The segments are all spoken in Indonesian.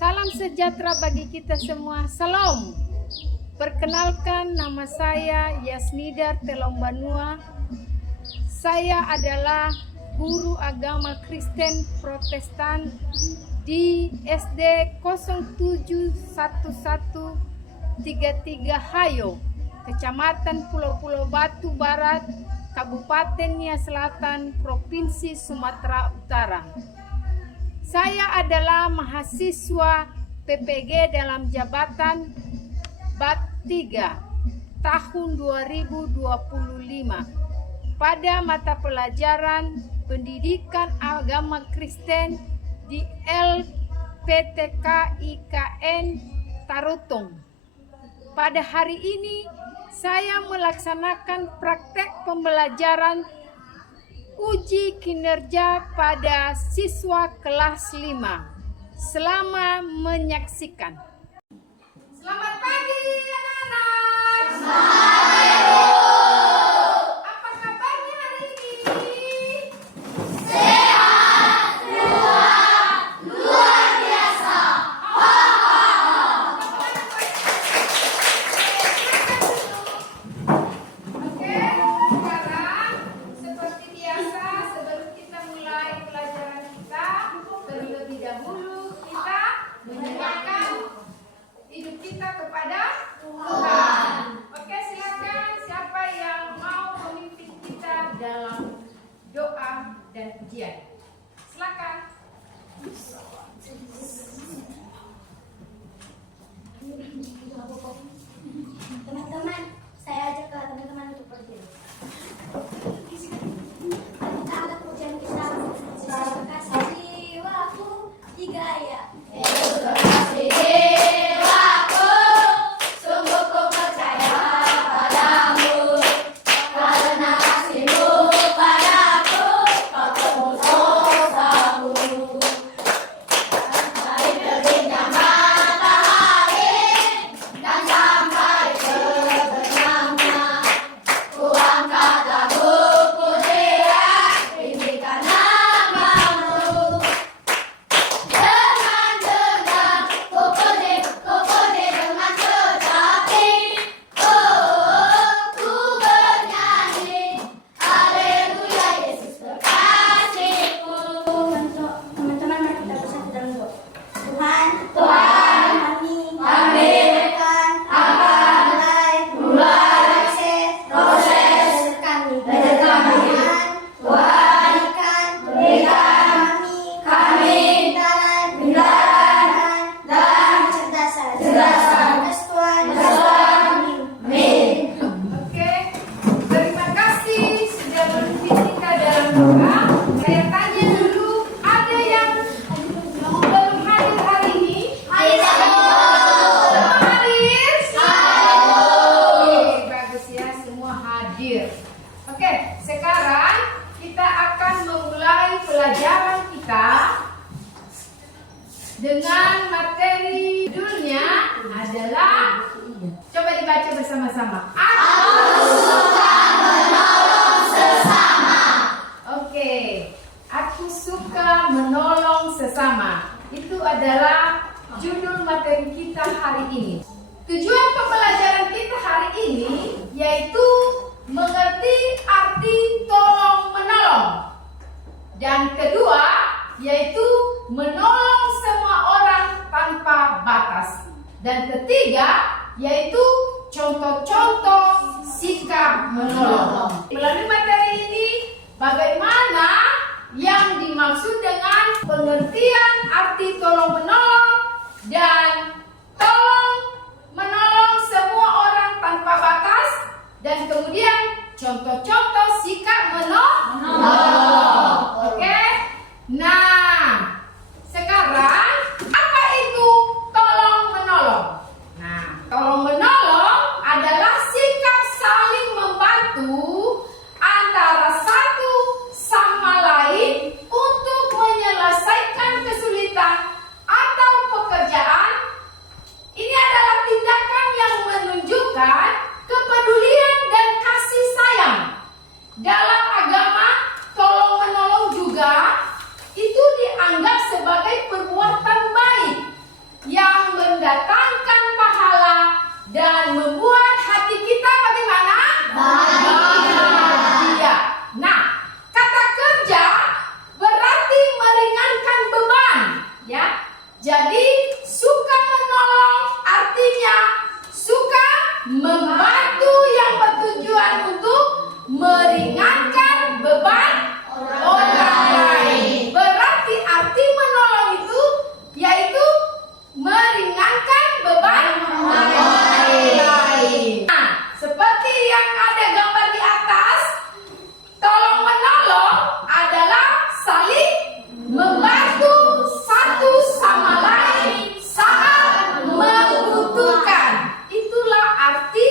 Salam sejahtera bagi kita semua. Salam. Perkenalkan, nama saya Yasnida Telombanua. Saya adalah guru agama Kristen Protestan di SD 071133 Hayo, Kecamatan Pulau Batu Barat, Kabupaten Nia Selatan, Provinsi Sumatera Utara. Saya adalah mahasiswa PPG dalam jabatan BAT 3 tahun 2025 pada mata pelajaran Pendidikan Agama Kristen di LPTK IKN Tarutung. Pada hari ini saya melaksanakan praktek pembelajaran uji kinerja pada siswa kelas 5. Selamat menyaksikan. Selamat pagi anak-anak. Apa kabarnya hari ini? Sehat, kuat, luar biasa. Oke, sekarang seperti biasa sebelum kita mulai pelajaran kita, terlebih dahulu kita menyerahkan hidup kita kepada Tuhan. Oke, silakan siapa yang mau memimpin kita dalam doa dan pujian. Silakan. Teman-teman, saya ajak ke teman-teman untuk berdiri. Kita angkat pujian kita. Berkasih jiwaku, 3 ya. Berkasih jiwaku, sungguh ku percaya padamu. Karena kasihmu padaku, kau tebus dosaku. Dari terbitnya matahari dan sampai terbenamnya, ku angkat lagu pujian, tinggikan namamu. Dengan genggam ku puji dengan tetapi, ku bernyanyi, haleluya Yesus kekasihku. Teman-teman, mari kita bersatu dalam doa. Tuhan, kami akan mulai proses kami. Tuhan, berikan kami pintaran dan kecerdasan. Tuhan, amin. Oke, terima kasih sudah memimpin kita dalam doa. Saya tanya dulu, ada yang belum hadir hari ini? Semua hadir? Oke, bagus ya, semua hadir. Oke, sekarang kita akan memulai pelajaran kita dengan materi judulnya adalah, coba dibaca bersama-sama. Oke, aku suka menolong sesama. Itu adalah judul materi kita hari ini. Tujuan pembelajaran kita hari ini yaitu mengerti arti tolong menolong. Dan kedua yaitu menolong semua orang tanpa batas. Dan ketiga yaitu contoh-contoh sikap menolong. Melalui materi ini, bagaimana yang dimaksud dengan pengertian arti tolong menolong dan tolong menolong semua orang tanpa batas, dan kemudian contoh-contoh sikap menolong. Oke? Nah, sekarang apa itu tolong menolong? Nah, tolong menolong adalah sikap saling membantu antara satu sama lain untuk menyelesaikan kesulitan atau pekerjaan. Ini adalah tindakan yang menunjukkan kepedulian dan kasih sayang. Dalam agama, tolong menolong juga itu dianggap sebagai perbuatan Jadi suka menolong artinya suka membantu yang bertujuan untuk meringankan beban orang lain. Berarti arti menolong itu yaitu meringankan beban orang lain. Nah, seperti yang ada gambar di atas, tolong menolong adalah saling membantu satu sama lain saat membutuhkan. Itulah arti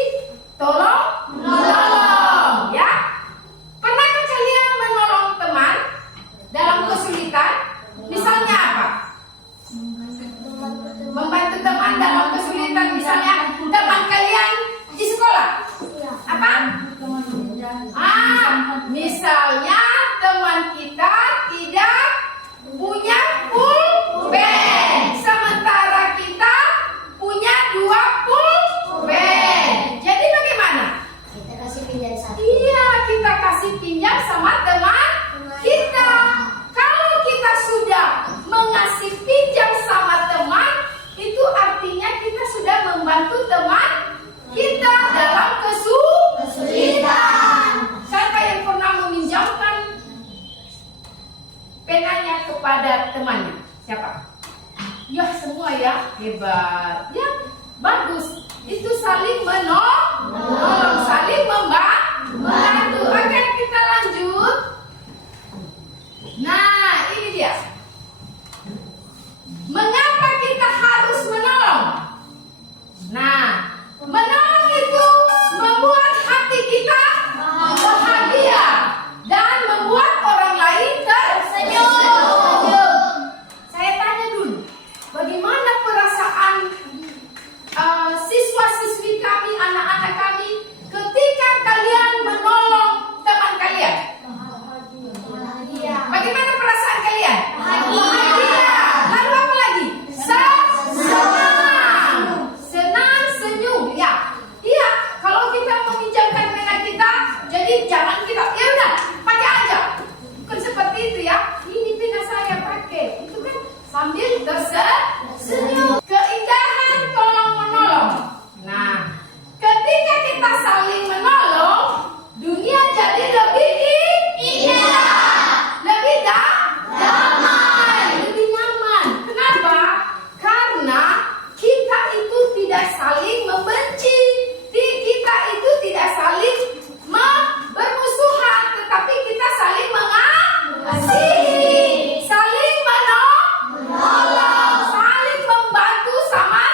tolong menolong, ya. Pernahkah kalian menolong teman dalam kesulitan? Misalnya apa? Membantu teman dalam kesulitan, misalnya teman kalian di sekolah. Apa? Misalnya teman kita tidak punya pulpen, sementara kita punya 2 pulpen. Jadi bagaimana? Kita kasih pinjam satu. Iya, kita kasih pinjam sama teman kita. Kalau kita sudah mengasih pinjam sama teman, itu artinya kita sudah membantu teman kita dalam kesulitan. Siapa yang pernah meminjamkan penanya kepada temannya? Siapa? Ya, semua ya. Hebat. Ya, bagus. Itu saling menolong, saling membantu. Oke, kita lanjut. Nah, ini dia. Mengapa kita harus menolong? Nah, menolong itu membuat hati kita bahagia dan membuat orang lain tersenyum. Saya tanya dulu, bagaimana perasaan siswa-siswi kami, anak-anak kami ketika kalian menolong teman kalian? Bagaimana perasaan kalian? Bahagia. Lalu apa lagi? Senang, senyum. Ya, iya. Kalau kita meminjamkan pena kita, jadi jangan kita, ya udah, pakai aja. Bukan seperti itu ya. Ini pena saya pakai. Itu kan sambil tersenyum. Keindahan tolong menolong. Nah, ketika kita saling menolong, dunia jadi lebih indah, lebih damai, lebih nyaman. Kenapa? Karena kita itu tidak saling membenci, kita itu tidak saling bermusuhan, tetapi kita saling mengasihi, saling menolong, saling membantu sama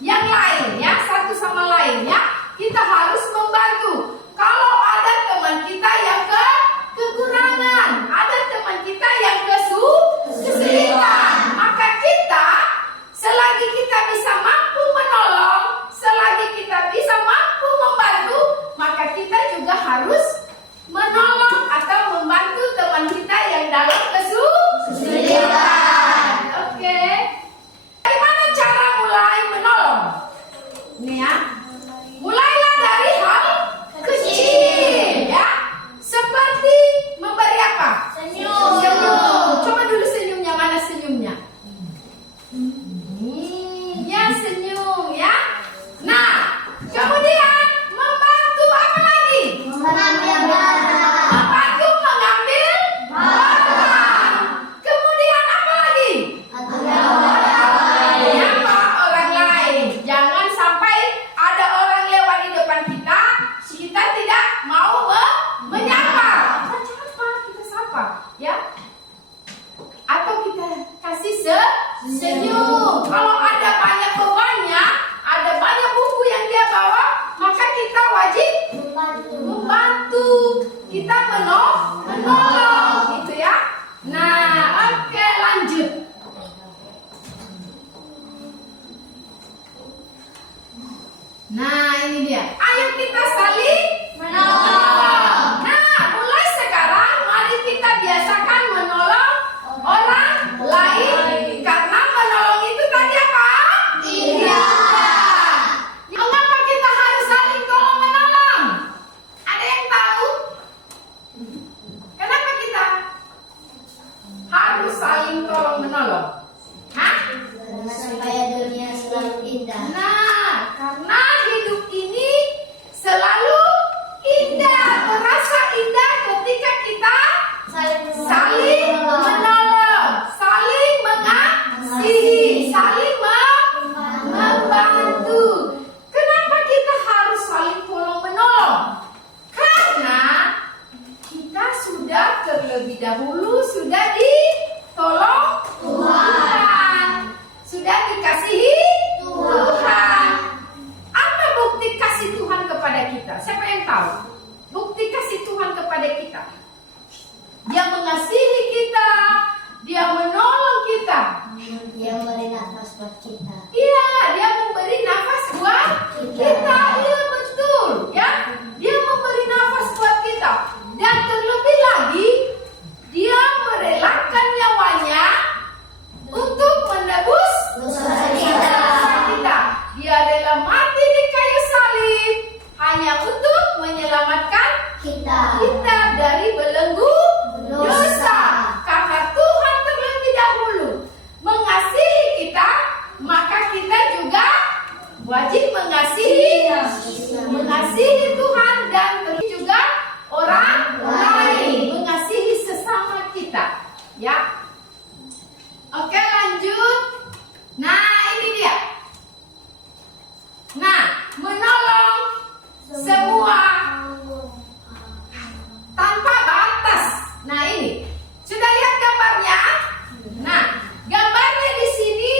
yang lain, ya, satu sama lain, ya. Kita harus membantu. Kalau ada teman kita yang kekurangan, ada teman kita yang kesulitan, maka kita selagi kita bisa mampu menolong, selagi kita bisa mampu membantu, maka kita juga harus menolong atau membantu teman kita yang dalam kesulitan. Oke. Bagaimana cara mulai menolong? Ini ya. Mulailah dari hal kecil, ya. Seperti memberi apa? Senyum. Coba dulu senyumnya, mana senyumnya? Ya, senyum, ya. Nah, kemudian membantu apa lagi? Mengambil barang. Membantu mengambil barang. Kemudian apa lagi? Menyapa orang lain. Jangan sampai ada orang lewat di depan kita, kita tidak mau menyapa. Kita sapa, ya. Atau kita kasih senyum. Kalau ada banyak bebannya, ada banyak buku yang dia bawa, maka kita wajib membantu. Kita menolong, gitu ya. Nah, oke, lanjut. Nah, ini dia. Ayo kita saling menolong. Nah, mulai sekarang mari kita biasakan menolong orang lain. Karena menolong itu tadi apa? Iya. Mengapa kita harus saling tolong menolong? Ada yang tahu? Kenapa kita harus saling tolong menolong? Hah? indah. Nah, karena hidup ini selalu indah, terasa indah ketika kita saling menolong, saling mengasihi, saling membantu. Kenapa kita harus saling tolong menolong? Karena kita sudah terlebih dahulu sudah ditolong Tuhan, sudah dikasihi Tuhan. Apa bukti kasih Tuhan kepada kita? Siapa yang tahu? Bukti kasih Tuhan kepada kita. Dia mengasihi kita, dia menolong kita. Dia memberi nafas buat kita. Iya, dia memberi nafas buat kita. Iya, betul. Ya, dia memberi nafas buat kita. Dan terlebih lagi, dia merelakan nyawanya untuk menebus Dosa kita. Dia rela mati di kayu salib hanya untuk menyelamatkan kita. kita dari belenggu dosa. Karena Tuhan terlebih dahulu mengasihi kita, maka kita juga wajib mengasihi Tuhan dan juga orang lain, mengasihi sesama kita. Ya. Oke, lanjut. Nah, ini dia. Nah, menolong semua tanpa batas. Nah, ini sudah lihat gambarnya. Nah, gambarnya di sini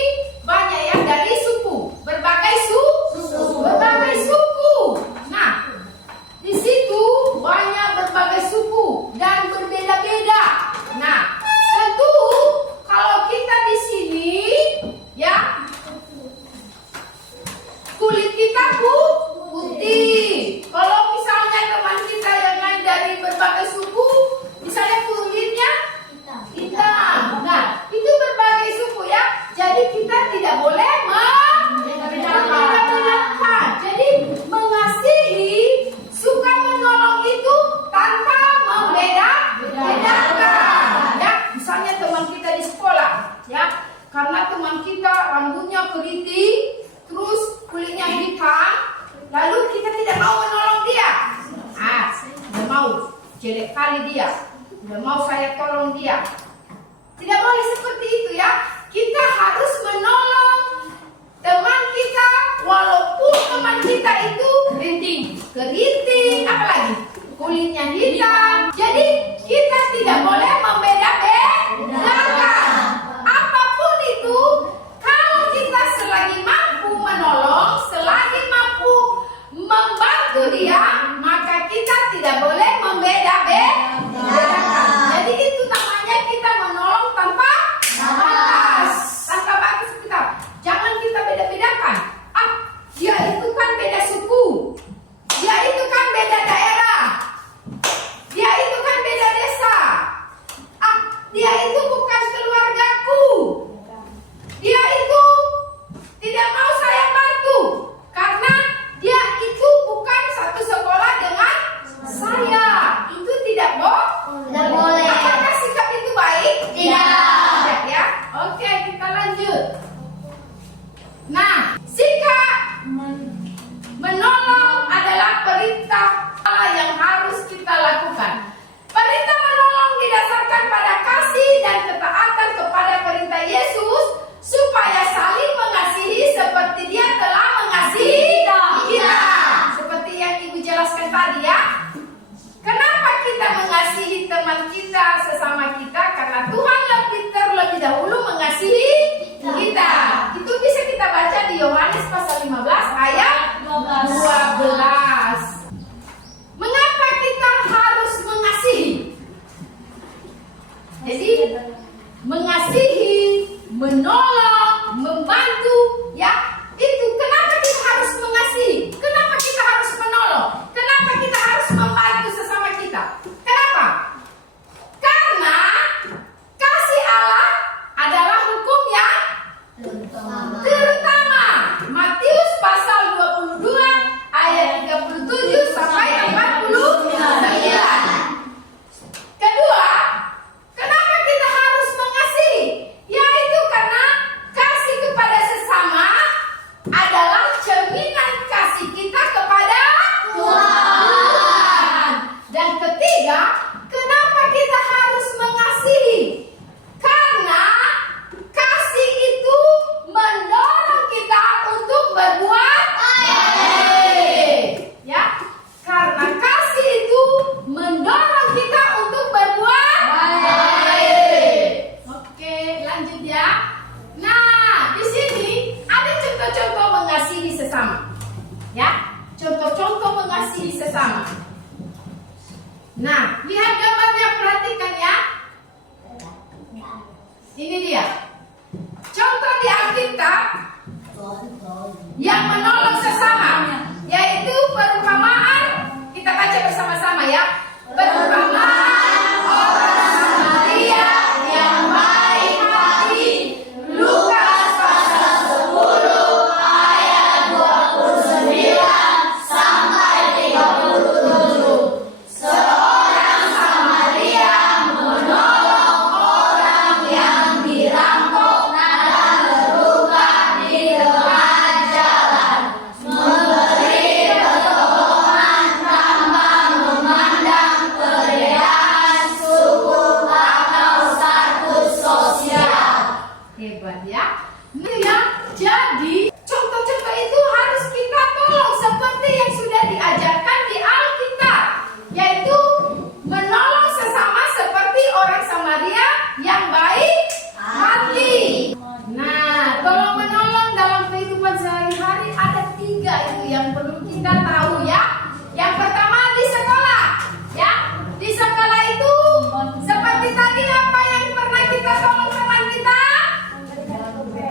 banyak yang dari suku, berbagai suku. Nah, di situ banyak berbagai suku dan berbeda-beda. Nah, tentu kalau kita di sini, ya, kulit kita putih. Kalau misalnya teman kita yang lain dari berbagai suku, misalnya kulitnya hitam. Nah, itu berbagai suku ya. Jadi kita tidak boleh membeda-bedakan. Jadi mengasihi, suka menolong itu tanpa membeda-bedakan. Ya, misalnya teman kita di sekolah, ya, karena teman kita rambutnya keriting, terus kulitnya hitam, lalu kita tidak mau menolong dia. Tidak mau, jelek kali dia. Tidak mau saya tolong dia. Tidak boleh seperti itu ya. Kita harus menolong teman kita walaupun teman kita itu keriting, apalagi kulitnya hitam. Jadi kita tidak boleh membeda-bedakan. Apapun itu, kalau kita selagi mampu menolong, selagi mampu membantu dia, maka kita tidak boleh membeda-bedakan. Jadi itu namanya kita menolong tanpa batas. Tanpa batas kita Jadi contoh-contoh itu harus kita tolong seperti yang sudah diajarkan di Alkitab, yaitu menolong sesama seperti orang Samaria yang baik hati. Nah, tolong menolong dalam kehidupan sehari-hari ada 3 itu yang perlu kita tahu ya. Yang pertama di sekolah, ya. Di sekolah itu seperti tadi apa yang pernah kita tolong teman kita?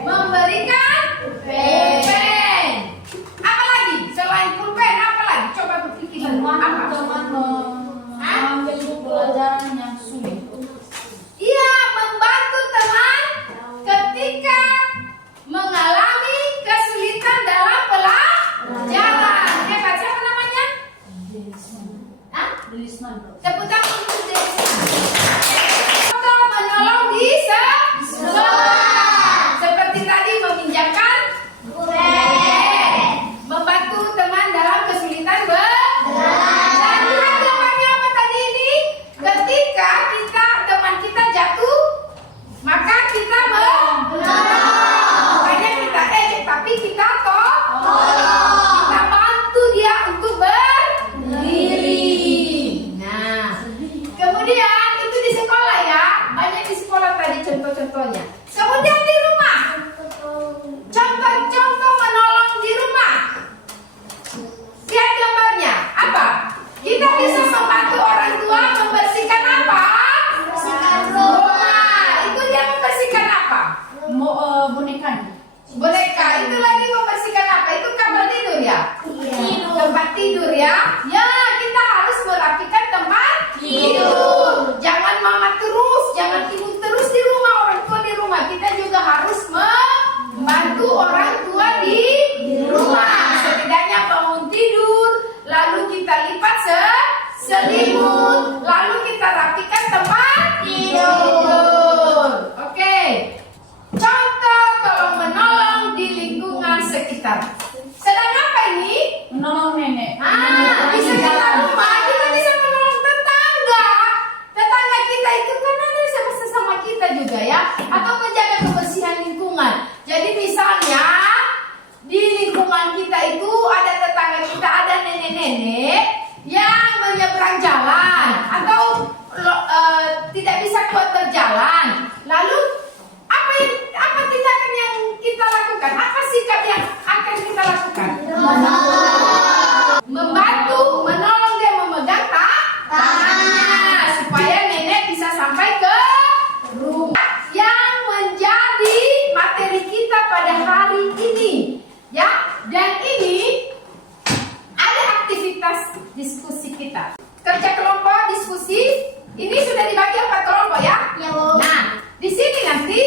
Memberikan pulpen. Apa lagi? Selain pulpen apa lagi? Coba berpikir apa? Ambil pelajaran yang sulit. Iya, membantu teman ketika mengalami kesulitan dalam pelajaran. Ya Kak, siapa namanya? Hah? Delisman. Tepuk tangan untuk Delisman. Contoh menolong di sekolah. Seperti tadi meminjamkan pulpen. Membantu teman dalam kesulitan belajar. Dan jawabannya apa tadi ini? Ketika teman kita jatuh, maka kita bukannya kita tapi kita kita bantu dia untuk berdiri. Nah, kemudian itu di sekolah ya, banyak di sekolah tadi contoh-contohnya. Kemudian di rumah, contoh-contoh menolong di rumah. Lihat gambarnya, apa? Kita bisa membantu orang tua membersihkan apa? Rumah. Itu dia membersihkan apa? Bonekanya. Boneka. Itu lagi membersihkan apa? Itu kamar tidur ya? Tempat tidur ya? Ya, kita harus merapikan tempat tidur. Jangan mama terus, jangan ibu terus di rumah, orang tua di rumah. Kita juga harus membantu orang tua di rumah. Setidaknya bangun tidur, lalu kita lipat selimut, lalu kita rapikan tempat tidur. Oke. Contoh tolong menolong di lingkungan sekitar. Sedang apa ini? Menolong nenek. Di sekitar rumah kita bisa menolong tetangga. Tetangga kita itu kan ada sesama kita juga ya. Atau menjaga kebersihan lingkungan. Jadi misalnya di lingkungan kita itu ada tetangga kita, ada nenek-nenek yang menyeberang jalan atau tidak bisa kuat berjalan. Lalu apa tindakan yang kita lakukan? Apa sikap yang akan kita lakukan? Membantu, menolong dia memegang tangannya supaya nenek bisa sampai ke rumah yang menjadi materi kita pada hari ini. Ya, dan ini ada aktivitas diskusi kita. Kerja kelompok diskusi ini sudah dibagi 4 kelompok ya. Nah, di sini nanti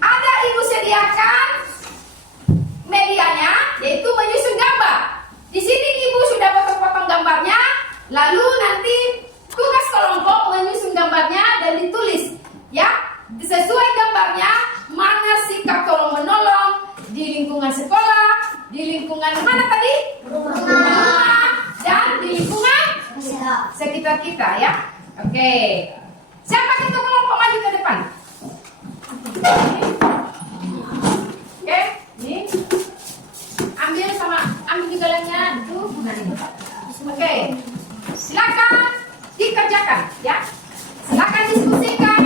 ada ibu sediakan medianya, yaitu menyusun gambar. Di sini ibu sudah potong-potong gambarnya, lalu nanti tugas kelompok menyusun gambarnya dan ditulis, ya, sesuai gambarnya mana sikap tolong menolong di lingkungan sekolah, di lingkungan mana tadi? Rumah, dan di lingkungan sekitar kita ya. Oke. Siapa ketua kelompok maju ke depan? Oke, ini ambil juga lainnya tuh. Oke, silakan dikerjakan ya. Silakan diskusikan.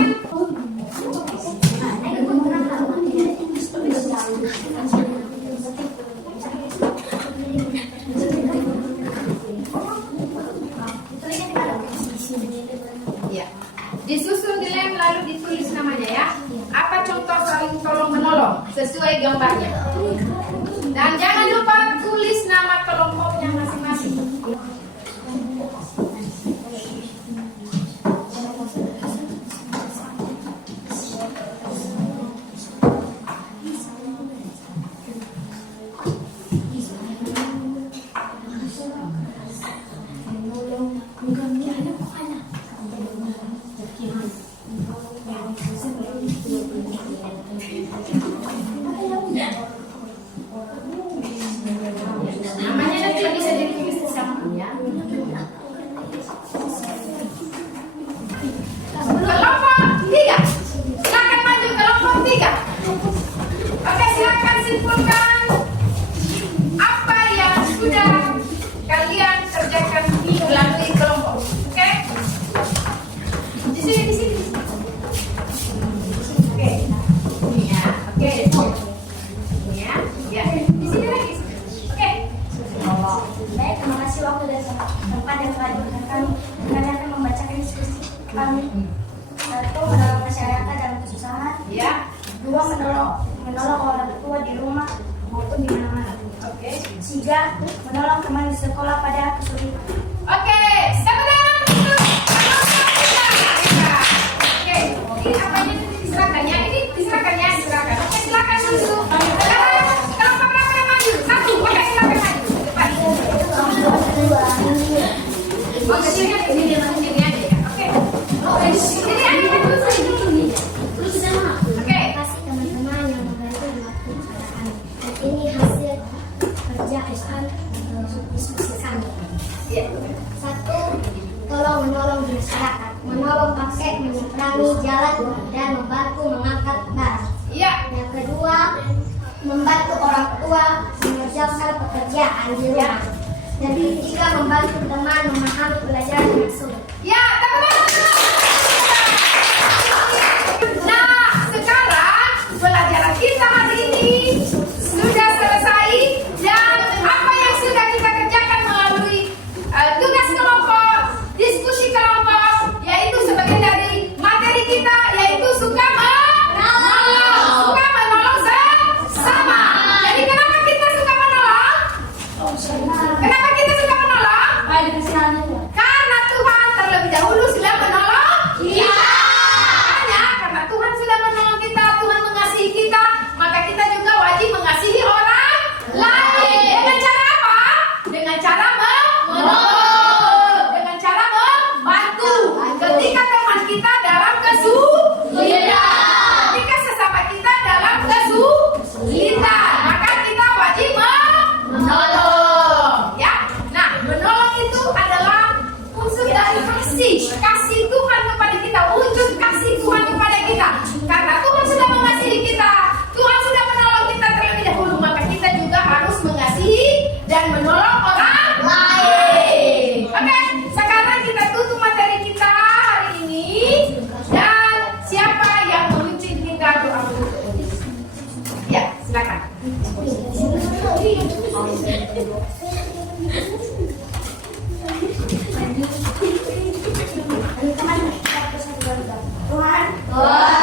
Ya, disusun di lem lalu ditulis namanya ya. Apa contoh saling tolong menolong sesuai gambarnya. Dan jangan lupa tulis nama kelompoknya masing-masing. menceritakan apa yang sudah kalian kerjakan melalui kelompok. Oke? Di sini. Oke. Ini ya. Oke. Ini ya. Ya. Di sini lagi. Oke. Baik, terima kasih waktu dan tempat yang telah diberikan kami. Kami akan membacakan diskusi kami. 1. Menolong masyarakat dalam kesusahan. Ya. 2. Menolong orang tua di rumah maupun di mana-mana. Oke. 3. Menolong teman di sekolah pada kesulitan. Oke, siapa tangan untuk Oke, ini apanya itu diserahkan ya? Ini diserahkan ya, diserahkan. Oke, silakan susu. Sekarang kelompok berapa yang maju? 1. Oke, silakan maju. Depan. Oh, kecilnya di sini aja ya. Oke. Oh, di sini aja maju. Oke. Kasih teman-teman yang membantu di waktu keadaan kami. Dan ini hasil kerja pesan diskusi kami. Ya. 1. Tolong menolong di masyarakat. Menolong paket menyeberangi jalan dan membantu mengangkat barang. Iya. Yang kedua, membantu orang tua mengerjakan pekerjaan di rumah. Dan ketiga, membantu teman memahami pelajaran yang sulit. Ya, teman-teman. Nah, sekarang pelajaran kita hari ini sudah selesai dan apa yang sudah kita kerjakan melalui tugas kelompok, diskusi kelompok, yaitu sebagian dari materi kita, yaitu suka menolong. Suka menolong sesama. Jadi kenapa kita suka menolong? Kenapa kita suka menolong? Karena Tuhan terlebih dahulu sudah menolong kita. Makanya karena Tuhan sudah menolong kita, Tuhan mengasihi kita, maka kita juga wajib mengasihi orang lain. Dengan cara apa? Dengan cara menolong, dengan cara membantu. Ketika teman kita dalam kesulitan, ketika sesama kita dalam kesulitan, maka kita wajib menolong. Ya, nah menolong itu adalah unsur dari kasih Tuhan kepada kita, wujud kasih Tuhan kepada kita. Karena Tuhan sudah mengasihi kita, Tuhan sudah menolong kita terlebih dahulu, maka kita juga harus mengasihi dan menolong orang lain. Oke, sekarang kita tutup materi kita hari ini. Dan siapa yang memimpin kita doa penutup? Ya, silakan. Teman-teman, kita bersatu Tuhan. Tuhan